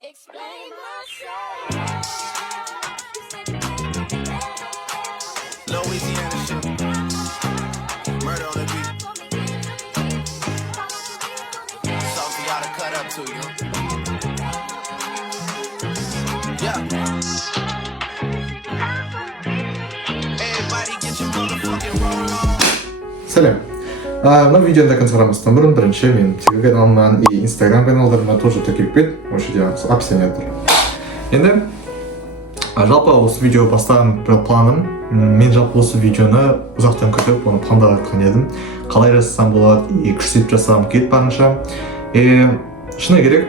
Explain myself. Louisiana shit. Murder on the beat. Something for y'all to cut up to, you know? Yeah. Everybody get your motherfucking roll on. Сәлем. Мына видеоны до конца қарамастан бұрын бірінші мен телеграм каналымнан и инстаграм каналдарыма тоже тіркеліп кет. Осы жерде описание тұр. Енді жалпы осы видео бастаған бір планым, мен жалпы осы видеоны ұзақтан күтіп, оны пландап жатқан едім. Қалай жасасам болады, күштеп жасағым келді барынша. Шыны керек,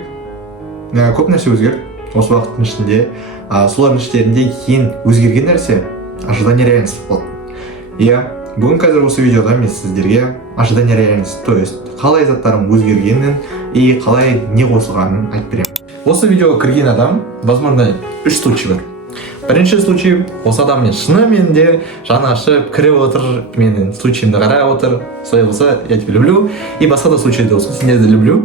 көп нәрсе өзгерді осы уақыттың ішінде. Солардың іштерінде ең өзгерген нәрсе ожидание реальности болды. Бүгін қазір осы видеода мен сіздерге ожидание реальности, то есть қалай заттарым өзгергенін и қалай не қосылғанын айтып беремін. Осы видеоға кірген адам, возможно, 3 случай бар. Бірінші случай, осы адам мен шынымен де жаны ашып кіріп отыр, менің случайымды қарап отыр, солай болса, я тебя люблю. И басқа да случайда болсын, сендерді люблю.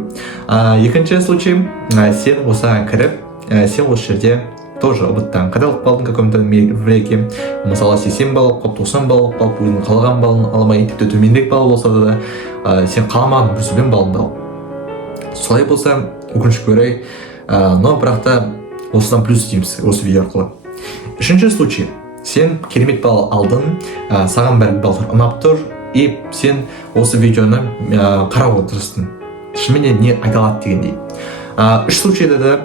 Екінші случай, сен осыған кіріп, сен осы жерде тоже ұбыттан қадалып қалдың каком-то вреке. Мысалы, 80 балл қалып, 90 балл қалып, өзінің қалаған балын алмай, тіпті төменірек балл болса да, сен қаламадың, бір сөзбен балыңды ал. Солай болса, өкінішке орай, но бірақ та осыдан плюс дейміз осы видео арқылы. Үшінші случай, сен керемет балл алдың, саған бәрі баллар ұнап тұр, и сен осы видеоны қарап отырсың. Шынымен не айталады дегендей. Үш случайда да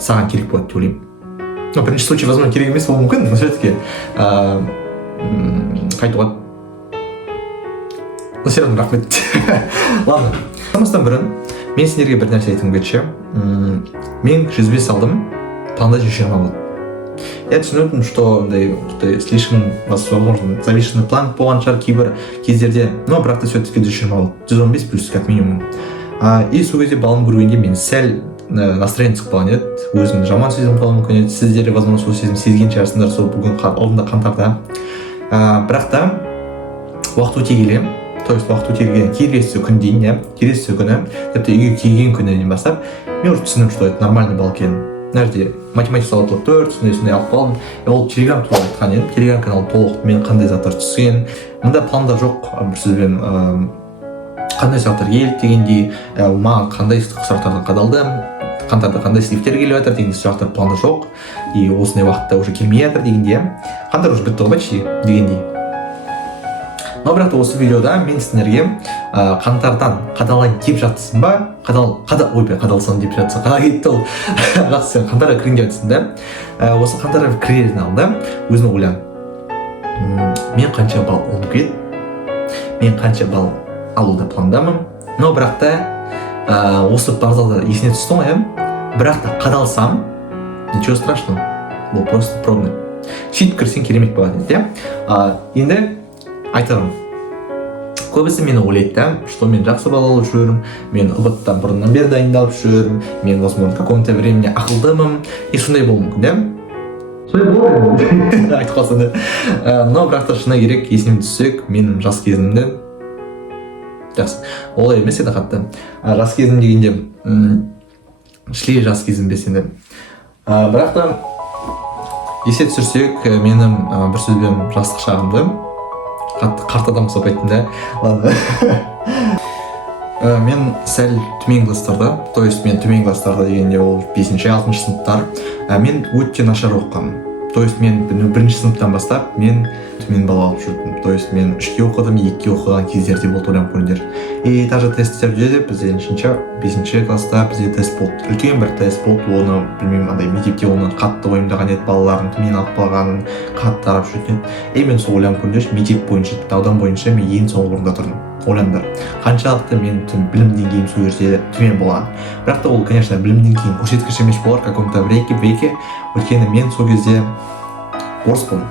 саған керек болады деп ойлаймын. Бірінші случай, возможно, керек емес болуы мүмкін, но все-таки қайтуға. Но все равно рахмет. Ладно. Самыстан бұрын, мен сендерге бір нәрсе айтқым келші. Мен 105 алдым, планда 120 болды. Я түсінемін, что слишком, возможно, завышенный план болған шығар кейбір кездерде, но бірақ та все-таки 120 болды. 115 плюс как минимум. И сол кезде балым көргенде мен сәл настроение түсіп қалған еді, өзімді жаман сезім қалуы мүмкін еді. Сіздер возможно сол сезім сезген шығарсыңдар сол бүгін алдында қаңтарда. Бірақ та уақыт өте келе, то есть уақыт өте келген келесі күн дейін, келесі күні, тіпті үйге келген күнінен бастап, мен уже түсіндім, что это нормальный балл екенін. Мына жерде математика сауаттылық 4, сондай алып қалдым. Ол телеграм туралы айтқан едім, телеграм канал толық мен қандай заттар түскен. Мұнда планда жоқ, бір сөзбен қандай сұрақтар келді дегендей, маған қандай сұрақтардан қадалдым, қаңтарда қандай сливтер келіп жатыр деген сұрақтар планда жоқ, и осындай уақытта уже келмей жатыр дегендей. Қаңтар уже бітті ғой почти дегендей. Но бірақ та осы видеода мен сіздерге қаңтардан қадалайын деп жатсың ба? Қадалсам деп жатсың. Қадал кетті ол. Жақсы, сен қаңтарға кірейін деп жатсың да. Осы қаңтарға кірердің алдында өзіме ойлан. Мен қанша балл алып кет? Мен қанша балл алуды пландамын? Но бірақ та осы базада есіне түсті ғой, бірақ та қадалсам, ничего страшного. Бұл просто пробный. Сөйтіп кірсең керемет болады еді. Енді айтарым. Көбісі мені ойлайды да, что мен жақсы балл алып жүрмін, мен ұбыттан бұрыннан бері дайындалып жүрмін, мен возможно каком-то времени ақылдымын, и сондай болуы мүмкін, да? Сондай болуы айтып қалсам да. Но бірақ та шыны керек, есіме түссек, менің жас кезімді жақсы. Олай емес еді қатты. Жас кезім дегенде шлей жас кезім бес енді. Бірақ та есе түсірсек, менің бір сөзбен жастық шағымды қарт адам ұқсап айттым да. Ладно. Мен сәл төмен класстарда, то есть мен төмен класстарда дегенде ол 5-6 сыныптар, мен өте нашар оқығанмын. То есть мен бірінші сыныптан бастап мен төмен балл алып жүрдім. То есть мен 3-ке оқыдым, 2-ке оқыған кездерде болды, ойланып көріңдер. И даже тесттерде де бізде 5-ші класста бізде тест болды. Үлкен бір тест болды, оны білмеймін, андай мектепте оны қатты уайымдаған еді, балалардың төмен алып қалғанын қатты тарап жүрген. И мен сол ойланып көріңдерші, мектеп бойынша, аудан бойынша мен ең соңғы орында тұрдым. Ойлаңдар, қаншалықты мен білім деңгейім сол жерде төмен болған. Бірақ та ол, конечно, білім деңгейім көрсеткіш емес болар, каком-то веке, өйткені мен сол кезде орыс болдым.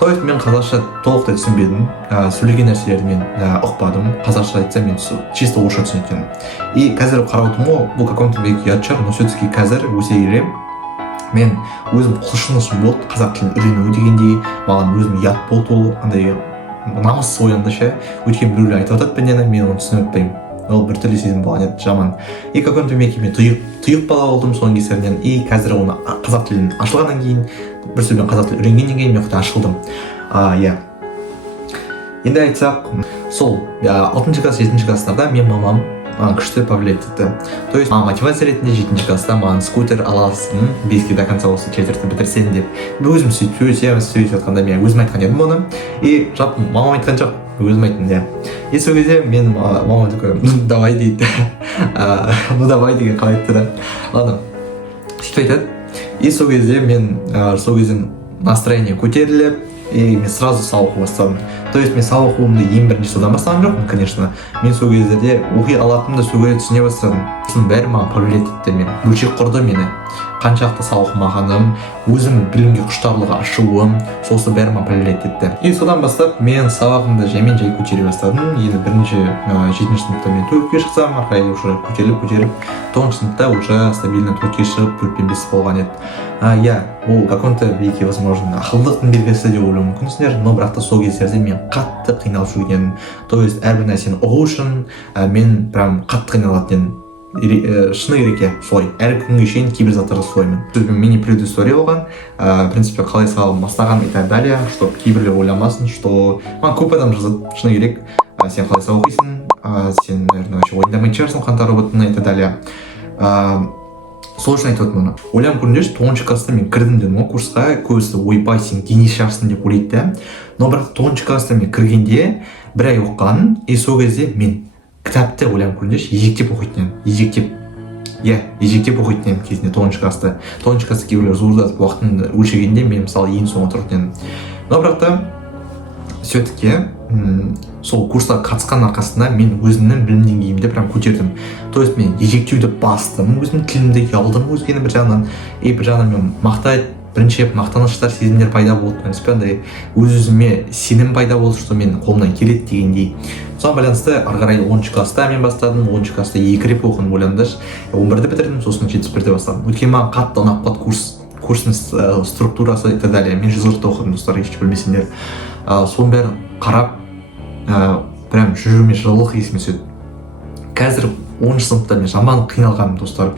То есть мен қазақша толықтай түсінбедім, сөйлеген нәрселерді мен ұқпадым, қазақша айтсам мен чисто орысша түсінетін. И қазір қарап отырмын ғой, бұл каком-то веке ұят шығар, но все-таки қазір өсе келе мен өзім құлшынысым болды қазақ тілін үйрену дегендей, маған өзім ұят болды ол, андай намыс оянды ше, өйткені біреулер айтып жатады пәндені, мен оны түсініп өтпеймін. Ол бір түрлі сезім болған еді, жаман. И каком-то веке мен тұйық тұйық бала болдым соның кесірінен. И қазір оны қазақ тілін ашылғаннан кейін, бір сөзбен қазақ тілін үйренгеннен кейін мен ашылдым. Иә. Енді айтсақ, сол 6 класс, 7 класстарда мен мамам күшті повлиять етті. То есть мотивация ретінде 7 класста маған скутер аласың, 5-ке до конца осы четвертті бітірсең деп. Өзім сөйтіп жатқанда мен өзім айтқан едім оны. И жалпы мамам айтқан жоқ, өзім айттым, иә. И сол кезде мен мамам такой, ну давай дейді. Ну давай деген қалай айтты да. Ладно. Сөйтіп айтады. И сол кезде мен сол кезде настроение көтеріліп, и мен сразу сабақ оқи бастадым. То есть мен сабақ оқуымды ең бірінші содан бастаған жоқпын, конечно. Мен сол кездерде оқи алатынымды сол кезде түсіне бастадым. Соның бәрі маған повлиять етті, мен бөлшек құрды мені. Қаншақты сабақ оқымағаным, өзім білімге құштарлығы ашуым, сосы бәрі маған повлиять етті. И содан бастап мен сабағымды жаймен жай көтере бастадым. Енді бірінші 7 сыныпта мен 4-ке шықсам, ары қарай уже көтеріліп, 9 сыныпта уже стабильно 4-ке шығып 4-пен 5 болған еді. Иә, ол какой-то великий, возможно, ақылдықтың белгісі деп ойлауы мүмкінсіңдер, но бірақ та сол кездерде мен қатты қиналып жүргенмін. То есть әрбір нәрсені ұғу үшін мен прям қатты қиналатын едім. Шыны керек, солай. Әр күнге шейін кейбір заттарды солаймын. Сөзбен мини предыстория болған. В принципе, қалай сабағым бастаған и так далее, чтобы кейбірлер ойламасын, что маған көп адам жазады, шыны керек, сен қалай сабақ оқисың, сен, наверное, вообще ойындамайтын шығарсың қанша роботына и так далее. Сол үшін айтып отырмын. Ойланып көріңдерші, 9 класста мен кірдім дедім ғой курсқа, көбісі ойбай сен гений шығарсың деп ойлайды да. Но бірақ 9 класста мен кіргенде бір ай оқыған, и сол кезде мен кітапты ойланып көріңдерші, ежектеп оқитын едім. Ежектеп оқитын едім кезінде 9 класста. 9 класста кейбіреулер зуылдатып уақытын өлшегенде мен мысалы ең соңғы тұратын едім. Но бірақ та все-таки сол курсқа қатысқан арқасында мен өзімнің білім деңгейімді прям көтердім. То есть мен ежектеуді бастым, өзімнің тілімді ұялдым өзгені бір жағынан. И бір жағынан мен бірінші мақтаныштар сезімдер пайда болды. Андай өз-өзіме сенім пайда болды, что мен қолымнан келеді дегендей. Соған байланысты ары қарай 10 класста мен бастадым. 10 класста 2 рет оқыдым, ойлаңдаршы. 11-ді бітірдім, сосын 71-де бастадым. Өйткені маған қатты ұнап қалды курстың структурасы и так далее. Мен 140-та оқыдым, достар, еш білмесеңдер. Соның бәрін қарап, прям жүріме жылылық есіме түседі. Қазір 10 сыныпта мен жаман қиналғаным, достар.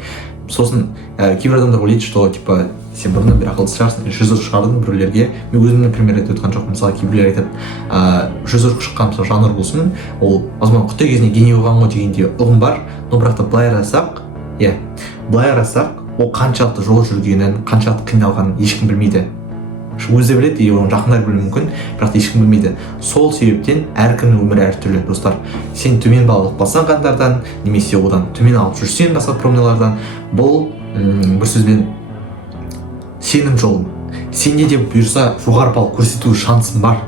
Сосын кейбір адамдар ойлайды, что типа сен бұрыннан бері ақылды шығарсың, 140 шығардың біреулерге. Мен өзімнің пример айтып отқан жоқпын. Мысалы кейбіреулер айтады, 140 шыққан мысалы жанр болсын, ол возможно құттай кезінде гений болған ғой дегенде ұғым бар. Но бірақ та былай қарасақ, ол қаншалықты жол жүргенін, қаншалықты қиналғанын ешкім білмейді. Өзі біледі, и оның жақындар білуі мүмкін, бірақ та ешкім білмейді. Сол себептен әркімнің өмірі әртүрлі, достар. Сен төмен балл алсаң қандардан, немесе одан төмен алып жүрсең басқа промнелардан, бұл бір сөзбен сенің жолың. Сенде де бұйырса жоғары балл көрсету шансың бар.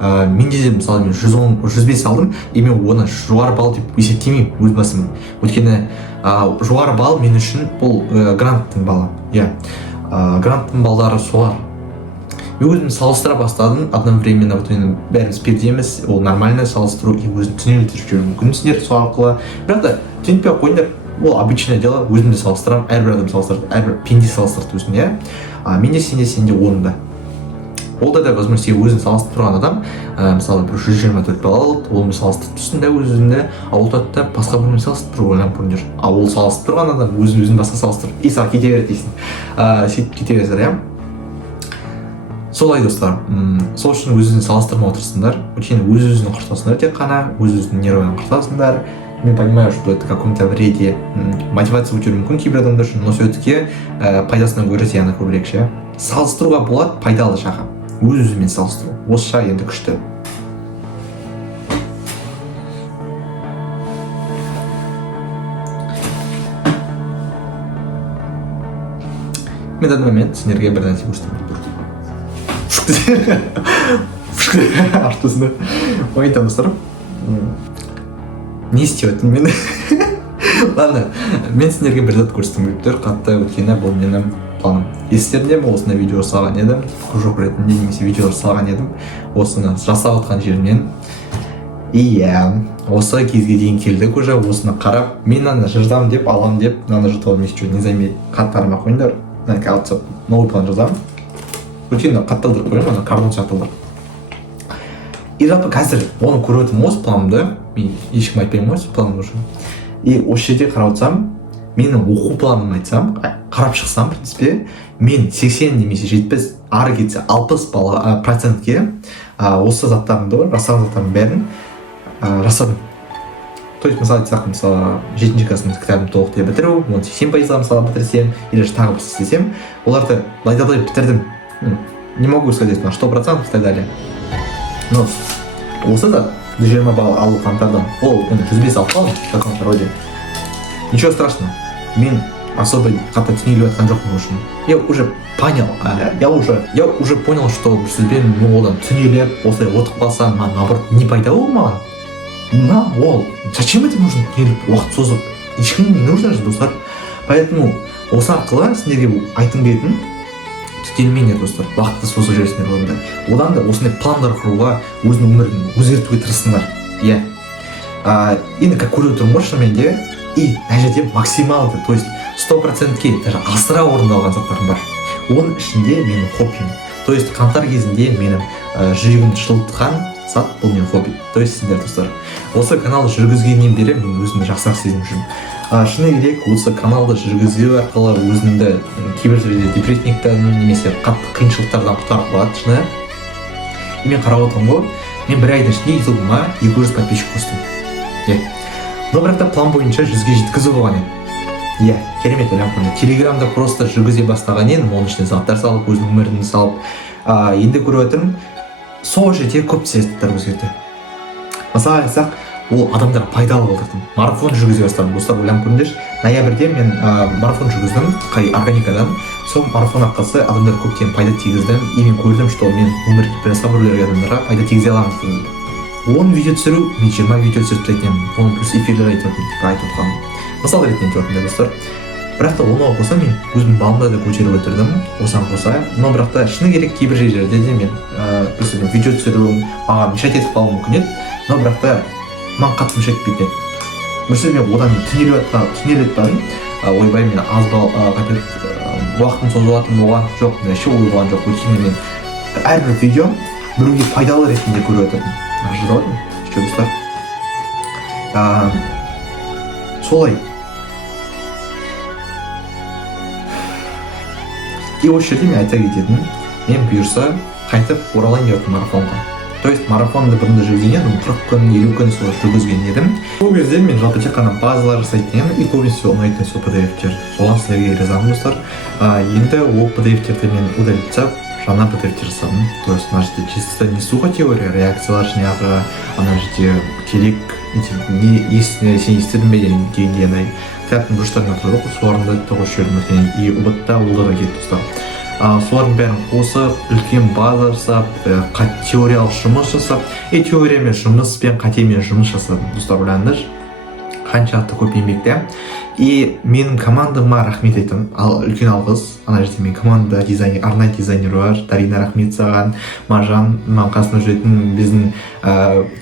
Менде де мысалы мен 105 алдым, и мен оны жоғары балл деп есептемеймін өз басым. Өйткені жоғары балл мен үшін бұл гранттың баллы. Гранттың баллдары солар. Мен өзім салыстыра бастадым, одновременно бәріміз пердеміз, ол нормально салыстыру, и өзім түнелтіріп жүру мүмкінсіңдер сол арқылы. Бірақ та түнетпей қойыңдар, ол обычное дело, өзімді салыстырамын, әрбір адам салыстырады, әрбір пенде салыстырады өзін, иә. Менде сенде онда. Ол да возможно, сен өзін салыстырып тұрған адам, мысалы бір 124 балл алды, ол мен салыстырып тұрсын да өзінде, ал ол да басқа бірмен салыстырып тұрып ойланып көріңдер. Ал ол салыстырып тұрған адам өзін басқа салыстырып, и саған кете береді дейсің. Сөйтіп кете бересіздер, иә. Солай, достар. Сол үшін өз-өзін салыстырмауға тырысыңдар. Өйткені өз-өзін құртасыңдар тек қана, өз-өзінің нервын құртасыңдар. Мен понимаю, что это в каком-то вреде. Мотивация өте мүмкін кейбір адамдар үшін, но все-таки пайдасынан гөрі зияны көбірек ше. Салыстыруға болады пайдалы жағы. Өз-өзімен салыстыру. Осы жағы енді күшті. Мен данный момент сендерге бір нәрсе көрсетемін. Артысында айтамын, достар. Не істеп өттім мен? Ладно, мен сендерге бір зат көрсетім көптер, қатты өткені бұл менің планым. Естерінде мен осындай видео жасаған едім, кружок ретінде немесе видео жасаған едім, осыны жасап отқан жерінен. Иә, осы кезге дейін келдік уже, осыны қарап, мен мынаны жырдам деп, алам деп, мынаны жыртып алмай что не займе, қатты қарамай қойыңдар. Кажется, новый план жазамын. Өйткені қатталдырып қоямын, ана картон сияқтылар. И жалпы қазір оны көріп отырмын осы планымды, мен ешкім айтпаймын осы планымды уже. И осы жерде қарап отырсам, менің оқу планымды айтсам, қарап шықсам, в принципе, мен 80 немесе 70, ары кетсе 60 процентке осы заттарымды бар, жасаған заттардың бәрін жасадым. То есть, мысалы айтсақ, мысалы 7-ші класстың кітабын толықтай бітіру, оны 80%-ға мысалы бітірсем, или же тағы бір істесем, оларды былай бітірдім. Не могу сказать на 100% и так далее. Но осы да 20 балл алу қамтардым. Ол енді 105 алып қалдым в каком-то роде. Ничего страшного. Мен особо қатты түнеліп жатқан жоқпын үшін. Я уже понял, я уже понял, что бір сөзбен мен одан түнеліп, осылай отып қалсам, наоборот, не пайда ол маған. Зачем это нужно түнеліп, уақыт созып? Ешкімге не нужно же, достар. Поэтому осы арқылы сендерге айтқым келетін, түнелмеңдер, достар, уақытты созып жүресіңдер орында. Одан да осындай пландар құруға, өзінің өмірін өзгертуге тырысыңдар. Иә. Енді как көріп отырмын ғой шынымен де, и мына жерде максималды, то есть 100%-ке даже асыра орындалған заттарым бар. Оның ішінде менің хоббим. То есть қаңтар кезінде менің жүрегімді жылытқан зат бұл менің хобби. То есть сіздер, достар, осы каналды жүргізгеннен бері мен өзімді жақсырақ сезініп жүрмін. Шыны керек, осы каналды жүргізу арқылы өзімді кейбір жерде депрессниктен немесе қатты қиыншылықтардан құтқарып қалады, шыны. И мен қарап отырмын ғой, мен бір айдың ішінде ютубыма 200 подписчик қостым. Но бірақ та план бойынша 100-ге жеткізу болған еді. Керемет ойлап көрдім. Телеграмда просто жүргізе бастаған едім, оның ішіне заттар салып, өзінің өмірін салып. Енді көріп отырмын, сол жерде көп саясаттар өзгерді. Мысалы айтсақ, ол адамдарға пайдалы болдырдым. Марафон жүргізе бастадым. Достар, ойлап көріңдерші, ноябрьде мен марафон жүргіздім, органикадан. Сол марафон арқасы адамдар көптеген пайда тигіздім. И мен көрдім, что мен өмірге бірасқа біреулерге адамдарға пайда тигізе аламын. 10 видео түсіру, мен 20 видео түсіріп тайтынмын. Оның плюс эфирлер айтып отырғанмын. Мысалы ретінде айтып достар. Бірақ та оны қоса мен өзімнің балымда да көтеріп отырдым, осыған қоса. Но бірақ та шыны керек кейбір жерлерде де мен видео түсіруім маған мешать етіп қалуы мүмкін еді. Но бірақ та маған қатты мешать етпейтін еді. Біресе мен одан түнеліп бардым. Ойбай, мен уақытым созылып жатырмын оған. Жоқ, мен вообще ой болған жоқ. Өйткені мен әрбір видео біреуге пайдалы ретінде көріп отырдым. Жырау еще достар. Солай. И осы жерде мен айта кететін, мен бұйырса қайтып оралайын деп отырмын марафонға. То есть марафонды бұрында жүрген едім, 40 күн, 50 күн солай жүргізген едім. Сол кезде мен жалпы тек қана базалар жасайтын едім, и көбінесе ұнайтын сол PDF-тер. Соған сіздерге ризамын, достар. Енді ол PDF-терді мен удалитсам, жаңа PDF-тер жасадым. То есть мына жерде чисто несуға теория, реакциялар жаңағы, ана жерде керек, сен естідің бе дегендей кітаптың бұрыштарына тұрып, соларында тоғыз жүрдім. И ұбытта олда да кетті, достар. Солардың бәрін қосып, үлкен база жасап, теориялық жұмыс жасап, теориямен жұмыс пен қатемен жұмыс жасадым. Достар, ойлаңдар, қаншалықты көп еңбекте. И менің командама рахмет айтамын. Үлкен алғыс. Ана жерде мен команда дизайнер, арнайы дизайнер бар. Дарина, рахмет саған. Маржан, маған қасында жүретін біздің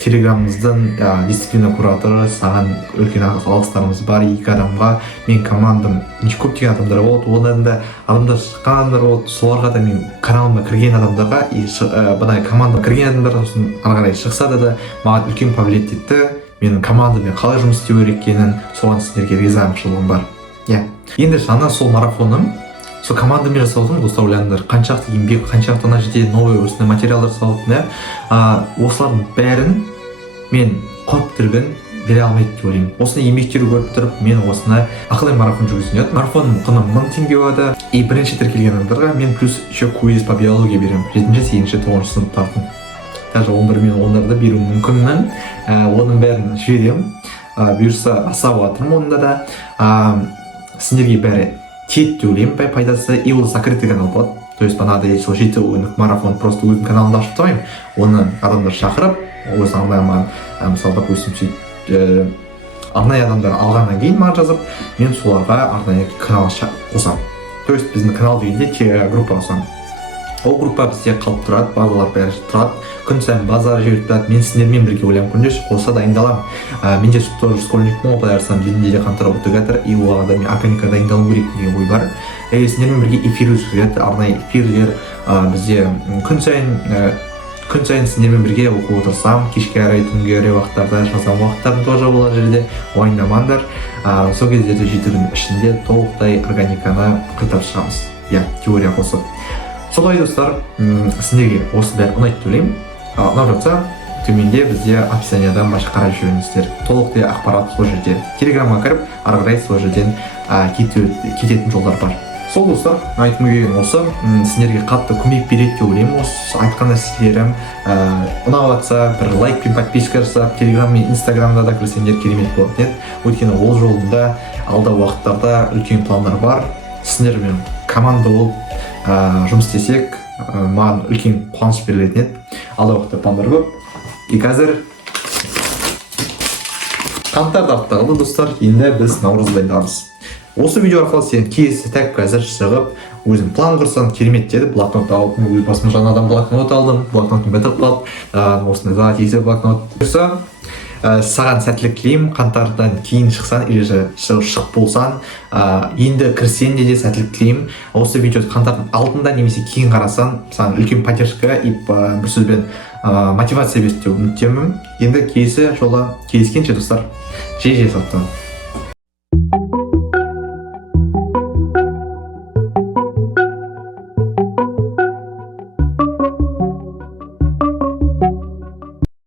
телеграмымыздың дисциплина кураторы, саған үлкен алғыстарымыз бар. 2 адамға мен командам, көптеген адамдар болды. Одан да адамдар шыққан адамдар болды. Соларға да мен каналыма кірген адамдарға, бұндай командама кірген адамдар ары қарай шықса да маған үлкен повлиять етті. Менің командамен қалай жұмыс істеу керек екенін, соған сіздерге ризашылығым бар. Енді жаңа сол марафоным, сол командамен жасаудың, достар, ойлаңдар, қаншақты еңбек, қаншақты ана жерде новый осындай материалдар салатын, осылардың бәрін мен қойып бітірген бере алмайды деп ойлаймын. Осындай еңбектерді көріп тұрып, мен осыны ақылай марафон жүргізген едім. Марафонның құны 1000 теңге болады. И бірінші тіркелген адамдарға мен плюс еще квиз по биологии беремін. 7-ші, 8-ші, 9-ші сыныптардың. Даже 11 мен 10-ларды беру мүмкінмін. Оның бәрін жіберемін. Бұйырса асап жатырмын онда да. Сендерге бәрі тиеді деп ойлаймын, пайдасы. И ол закрытый канал болады. То есть банағыдай сол 7 ойындық марафон просто өзім каналымды ашып тастаймын. Оны адамдар шақырып, өз арнайы мысалы допустим арнайы адамдар алғаннан кейін маған жазып, мен соларға арнайы канал қосамын. То есть біздің канал дегенде группа қосамын. Ол группа бізде қалып тұрады, базалар бәрі тұрады. Күн сайын базар жіберіп тұрады. Мен сендермен бірге ойланып көріңдерші, қоса дайындаламын. Менде тоже школьникпін, ол бұлайырсам бізде де қаңтар өтіп жатыр. И оған да мен академика дайындалу керек деген ой бар. Сендермен бірге эфир өткізеді, арнайы эфирлер бізде күн сайын күн сайын сіздермен бірге оқып отырсам, кешке қарай түнге қарай уақыттарда жазған уақыттарым тоже болар жерде, уайымдамаңдар. Сол кездерде 7 күн ішінде толықтай органиканы қайтарып шығамыз. Иә, теория қосып. Солай достар, сіздерге осы бәрі ұнайды деп ойлаймын. Ұнап жатса, төменде бізде описаниядан басқа қарап жүріңіздер. Толықтай ақпарат сол жерде. Телеграмға кіріп, ары қарай сол жерден кететін жолдар бар. Сол достар, айтқым келген осы, сіздерге қатты көмек береді деп ойлаймын. Осы айтқан нәрселерім ұнап жатса, бір лайк пен подписка жасап, Телеграм мен Инстаграмда да кірсеңдер керемет болатын еді. Өйткені ол жолында алда уақыттарда үлкен пландар бар. Сіздермен команда болып жұмыс істесек, маған үлкен қуаныш берілетін еді. Алда уақытта пландар көп. И қазір қаңтарда артта қалды достар, енді біз наурызда дайындаламыз. Осы видео арқылы сен келесі тәк қазір шығып, өзің план құрсаң керемет деді. Блокнот алып, өз басым жаңадан блокнот алдым, блокнотым бітіп қалып, осындай тезек блокнот құрса, саған сәттілік тілеймін. Қаңтардан кейін шықсан, или шығып болсан, енді кірсен де сәттілік тілеймін. Осы видео қаңтардың алдында немесе кейін қарасан, саған үлкен поддержка и бір сөзбен мотивация береді деп үміттенемін. Енді келесі жолы кездескенше достар, жай саттан.